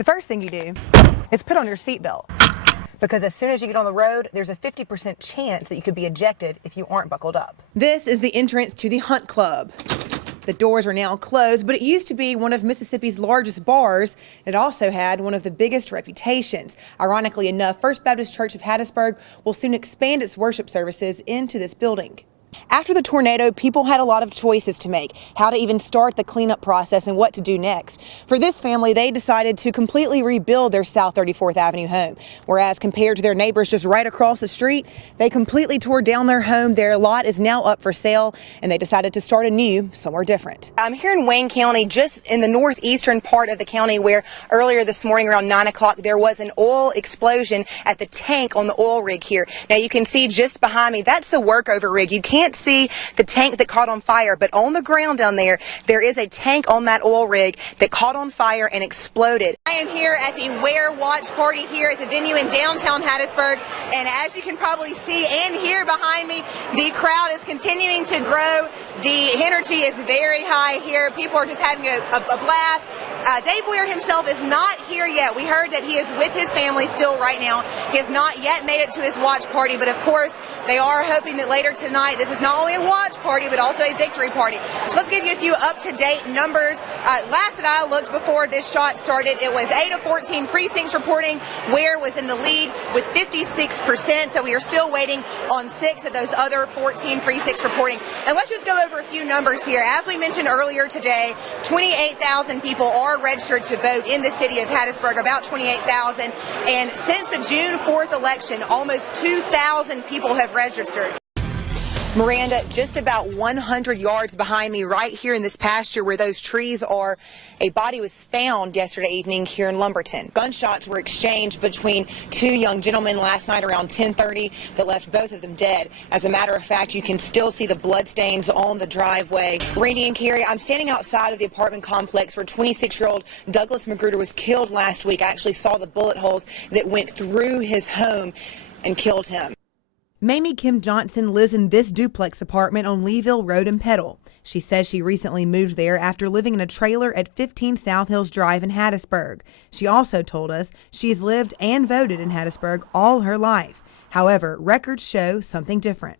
The first thing you do is put on your seatbelt, because as soon as you get on the road, there's a 50% chance that you could be ejected if you aren't buckled up. This is the entrance to the Hunt Club. The doors are now closed, but it used to be one of Mississippi's largest bars. It also had one of the biggest reputations. Ironically enough, First Baptist Church of Hattiesburg will soon expand its worship services into this building. After the tornado, people had a lot of choices to make, how to even start the cleanup process and what to do next. For this family, they decided to completely rebuild their South 34th Avenue home, whereas compared to their neighbors just right across the street, they completely tore down their home. Their lot is now up for sale, and they decided to start anew somewhere different. I'm here in Wayne County, just in the northeastern part of the county, where earlier this morning around 9 o'clock, there was an oil explosion at the tank on the oil rig here. Now you can see just behind me, that's the workover rig. You can't see the tank that caught on fire, but on the ground down there, there is a tank on that oil rig that caught on fire and exploded. I am here at the Wear Watch party here at the venue in downtown Hattiesburg, and as you can probably see and hear behind me, the crowd is continuing to grow. The energy is very high here. People are just having a blast. Dave Weir himself is not here yet. We heard that he is with his family still right now. He has not yet made it to his watch party, but of course, they are hoping that later tonight, this is not only a watch party, but also a victory party. So let's give you a few up-to-date numbers. Last that I looked before this shot started, it was 8 of 14 precincts reporting. Weir was in the lead with 56%, so we are still waiting on 6 of those other 14 precincts reporting. And let's just go over a few numbers here. As we mentioned earlier today, 28,000 people are registered to vote in the city of Hattiesburg, about 28,000. And since the June 4th election, almost 2,000 people have registered. Miranda, just about 100 yards behind me, right here in this pasture where those trees are, a body was found yesterday evening here in Lumberton. Gunshots were exchanged between two young gentlemen last night around 10:30 that left both of them dead. As a matter of fact, you can still see the bloodstains on the driveway. Randy and Carrie, I'm standing outside of the apartment complex where 26-year-old Douglas Magruder was killed last week. I actually saw the bullet holes that went through his home and killed him. Mamie Kim Johnson lives in this duplex apartment on Leeville Road in Petal. She says she recently moved there after living in a trailer at 15 South Hills Drive in Hattiesburg. She also told us she's lived and voted in Hattiesburg all her life. However, records show something different.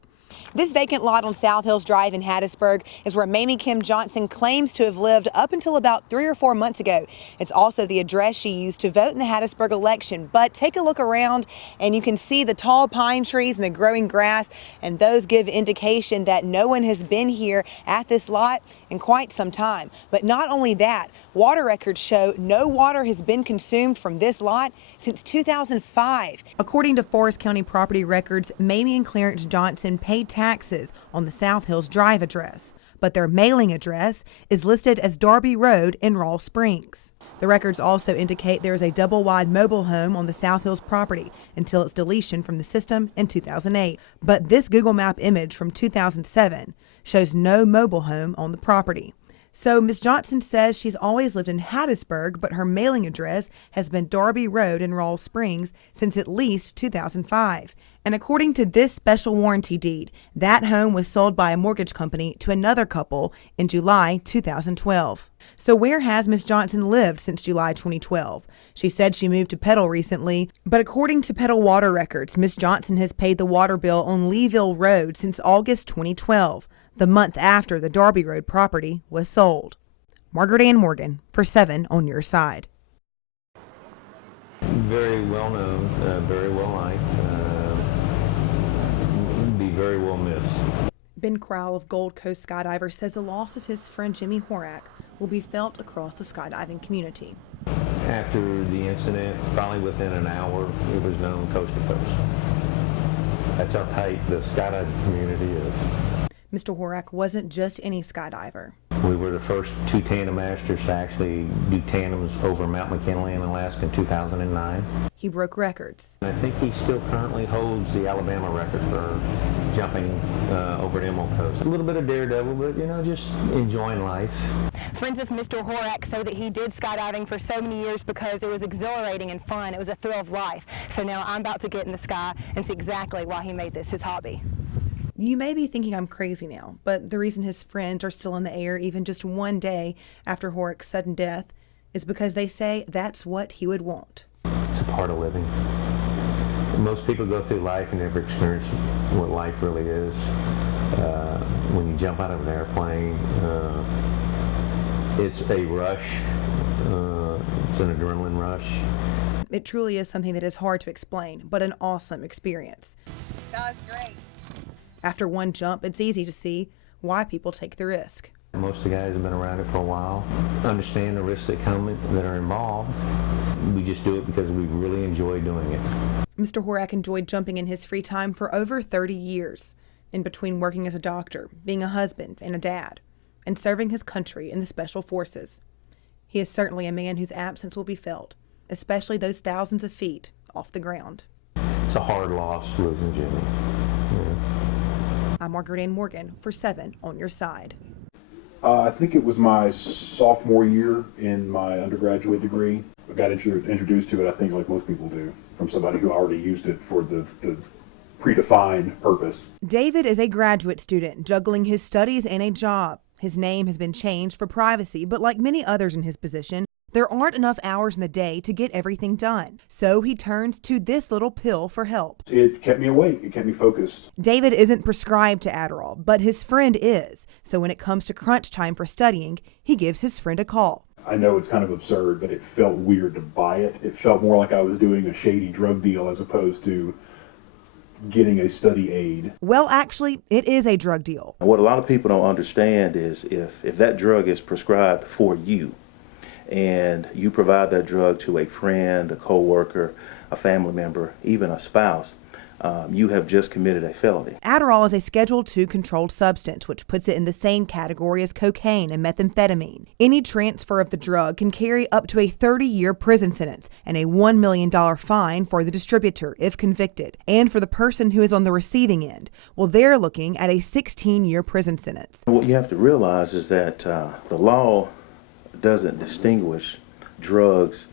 This vacant lot on South Hills Drive in Hattiesburg is where Mamie Kim Johnson claims to have lived up until about 3 or 4 months ago. It's also the address she used to vote in the Hattiesburg election. But take a look around and you can see the tall pine trees and the growing grass, and those give indication that no one has been here at this lot in quite some time. But not only that, water records show no water has been consumed from this lot since 2005. According to Forest County property records, Mamie and Clarence Johnson paid taxes on the South Hills Drive address, but their mailing address is listed as Darby Road in Raw Springs. The records also indicate there is a double-wide mobile home on the South Hills property until its deletion from the system in 2008. But this Google Map image from 2007 shows no mobile home on the property. So Ms. Johnson says she's always lived in Hattiesburg, but her mailing address has been Darby Road in Raw Springs since at least 2005. And according to this special warranty deed, that home was sold by a mortgage company to another couple in July 2012. So where has Ms. Johnson lived since July 2012? She said she moved to Petal recently, but according to Petal water records, Ms. Johnson has paid the water bill on Leeville Road since August 2012, the month after the Darby Road property was sold. Margaret Ann Morgan for 7 on your side. Very well known, very well liked. Be very well missed. Ben Crowell of Gold Coast Skydiver says the loss of his friend Jimmy Horak will be felt across the skydiving community. After the incident, probably within an hour, it was known coast to coast. That's how tight the skydiving community is. Mr. Horak wasn't just any skydiver. We were the first 2 tandem masters to actually do tandems over Mount McKinley in Alaska in 2009. He broke records. I think he still currently holds the Alabama record for jumping over the Emerald Coast. A little bit of daredevil, but just enjoying life. Friends of Mr. Horak say that he did skydiving for so many years because it was exhilarating and fun. It was a thrill of life. So now I'm about to get in the sky and see exactly why he made this his hobby. You may be thinking I'm crazy now, but the reason his friends are still in the air even just one day after Horak's sudden death is because they say that's what he would want. It's a part of living. Most people go through life and never experience what life really is. When you jump out of an airplane, it's a rush. It's an adrenaline rush. It truly is something that is hard to explain, but an awesome experience. That was great. After one jump, it's easy to see why people take the risk. Most of the guys have been around it for a while, understand the risks that are involved. We just do it because we really enjoy doing it. Mr. Horak enjoyed jumping in his free time for over 30 years, in between working as a doctor, being a husband and a dad, and serving his country in the Special Forces. He is certainly a man whose absence will be felt, especially those thousands of feet off the ground. It's a hard loss losing Jimmy. Yeah. I'm Margaret Ann Morgan for 7 on Your Side. I think it was my sophomore year in my undergraduate degree. I got introduced to it, I think, like most people do, from somebody who already used it for the predefined purpose. David is a graduate student juggling his studies and a job. His name has been changed for privacy, but like many others in his position, there aren't enough hours in the day to get everything done. So he turns to this little pill for help. It kept me awake. It kept me focused. David isn't prescribed to Adderall, but his friend is. So when it comes to crunch time for studying, he gives his friend a call. I know it's kind of absurd, but it felt weird to buy it. It felt more like I was doing a shady drug deal as opposed to getting a study aid. Well, actually, it is a drug deal. What a lot of people don't understand is if that drug is prescribed for you, and you provide that drug to a friend, a coworker, a family member, even a spouse, you have just committed a felony. Adderall is a Schedule II controlled substance, which puts it in the same category as cocaine and methamphetamine. Any transfer of the drug can carry up to a 30-year prison sentence and a $1 million fine for the distributor if convicted, and for the person who is on the receiving end. Well, they're looking at a 16-year prison sentence. What you have to realize is that the law doesn't distinguish drugs,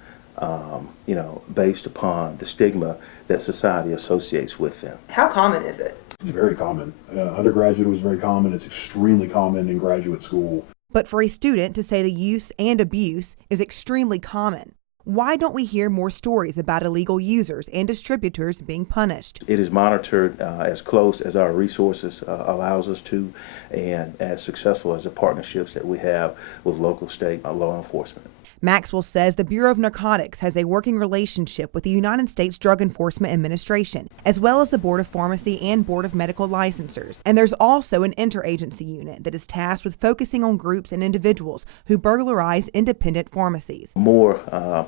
based upon the stigma that society associates with them. How common is it? It's very common. Undergraduate was very common. It's extremely common in graduate school. But for a student to say the use and abuse is extremely common, why don't we hear more stories about illegal users and distributors being punished? It is monitored as close as our resources allows us to, and as successful as the partnerships that we have with local, state law enforcement. Maxwell says the Bureau of Narcotics has a working relationship with the United States Drug Enforcement Administration, as well as the Board of Pharmacy and Board of Medical Licensors. And there's also an interagency unit that is tasked with focusing on groups and individuals who burglarize independent pharmacies. More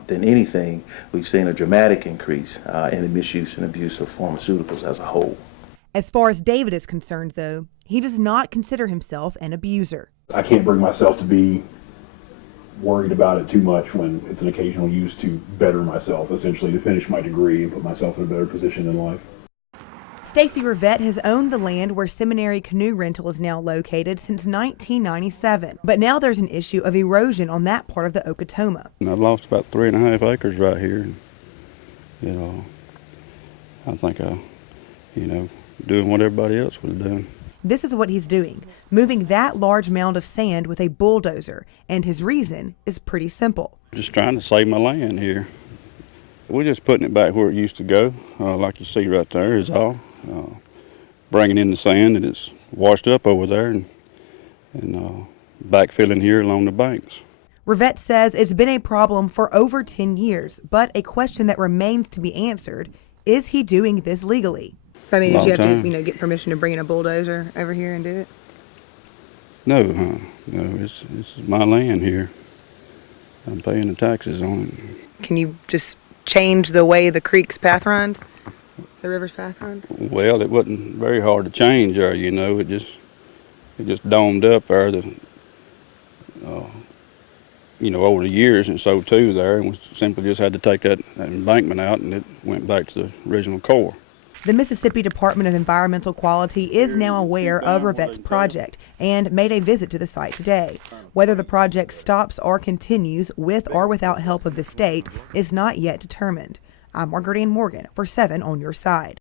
than anything, we've seen a dramatic increase in the misuse and abuse of pharmaceuticals as a whole. As far as David is concerned, though, he does not consider himself an abuser. I can't bring myself to be worried about it too much when it's an occasional use to better myself, essentially to finish my degree and put myself in a better position in life. Stacy Rivette has owned the land where Seminary Canoe Rental is now located since 1997. But now there's an issue of erosion on that part of the Okatoma. I've lost about 3.5 acres right here. I think doing what everybody else was doing. This is what he's doing, moving that large mound of sand with a bulldozer, and his reason is pretty simple. Just trying to save my land here. We're just putting it back where it used to go, like you see right there is all. Bringing in the sand and it's washed up over there and backfilling here along the banks. Rivette says it's been a problem for over 10 years, but a question that remains to be answered, is he doing this legally? I mean, did you have to, get permission to bring in a bulldozer over here and do it? No, it's my land here. I'm paying the taxes on it. Can you just change the way the creek's path runs? The river's path runs? Well, it wasn't very hard to change there, It just domed up there, over the years, and so too there, and we simply just had to take that embankment out, and it went back to the original core. The Mississippi Department of Environmental Quality is now aware of Rivette's project and made a visit to the site today. Whether the project stops or continues with or without help of the state is not yet determined. I'm Margaret Ann Morgan for 7 on Your Side.